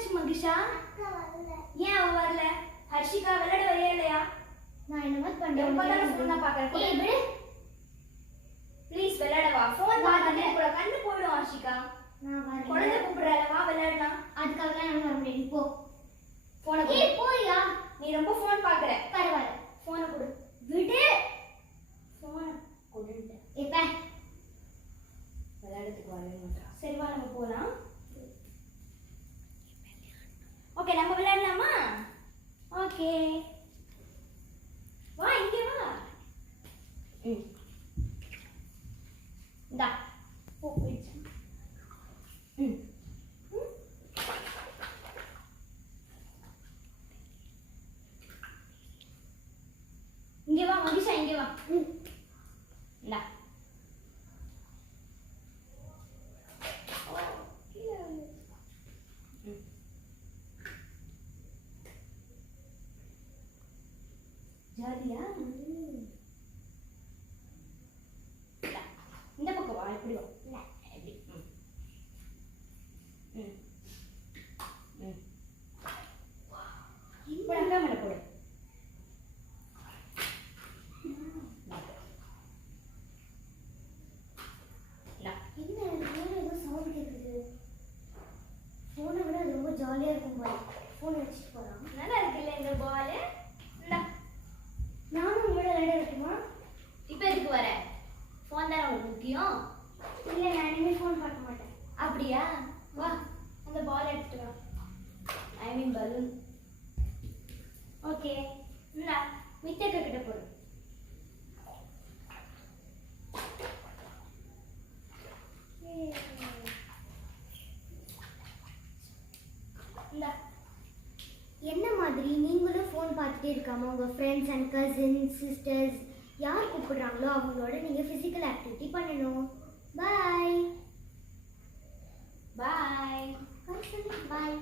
என்னாச்சு மகிஷா? ஏன் அவ வரல? ஹர்ஷிகா விளையாட வரவே இல்லையா? நான் என்னமா பண்றேன்? எப்ப தான் ஃபோன் தான் பார்க்கறேன். ஏய் விடு. ப்ளீஸ் விளையாட வா. ஃபோன் பார்த்துட்டே கூட கண்ணு போய்டும் ஹர்ஷிகா. நான் வரேன். குழந்தை கூப்பிடுறல வா விளையாடலாம். அதுக்காக தான் நான் வர முடியாது. போ. போன கொடு. ஏய் போயா. நீ ரொம்ப ஃபோன் பார்க்கற. பரவாயில்லை. ஃபோனை கொடு. விடு. ஃபோனை கொடுங்க. எப்ப விளையாடுறதுக்கு வரவே மாட்டா. சரி வா நம்ம போலாம். ஓகே நம்ம விளையாடலாமா? ஓகே வா இங்கே வா. இந்தா போ போயிடுச்சு. இங்கே வா மகிஷா இங்கே வா. இந்தா ஜாலியா? இந்த பக்கம் வா. இப்படி வா. இப்படி இப்போ அக்கா மேலே போடு. என்ன ஏதோ சவுண்ட் கேட்குது. ஃபோனை விட அது ரொம்ப ஜாலியாக இருக்கும் போல. ஃபோனை வச்சுட்டு போகலாம். நல்லா இருக்குல்ல இந்த பால்? நானும் உங்களோட விளையாட இருக்குமா? இப்போ எதுக்கு வர? ஃபோன் தானே உங்களுக்கு முக்கியம்? இல்லை நான் இனிமேல் ஃபோன் பார்க்க மாட்டேன். அப்படியா? வா அந்த பால் எடுத்துட்டு வா. ஐ மீன் பலூன். ஓகே இல்லை மித்தக்க கிட்ட போடு. இந்தா என்ன மாதிரி நீங்களும் ஃபோன் பார்த்துட்டே இருக்காம உங்கள் ஃப்ரெண்ட்ஸ் அண்ட் கசின்ஸ் சிஸ்டர்ஸ் யார் கூப்பிடுறாங்களோ அவங்களோட நீங்கள் ஃபிசிக்கல் ஆக்டிவிட்டி பண்ணணும். பாய் பாய். பாய்.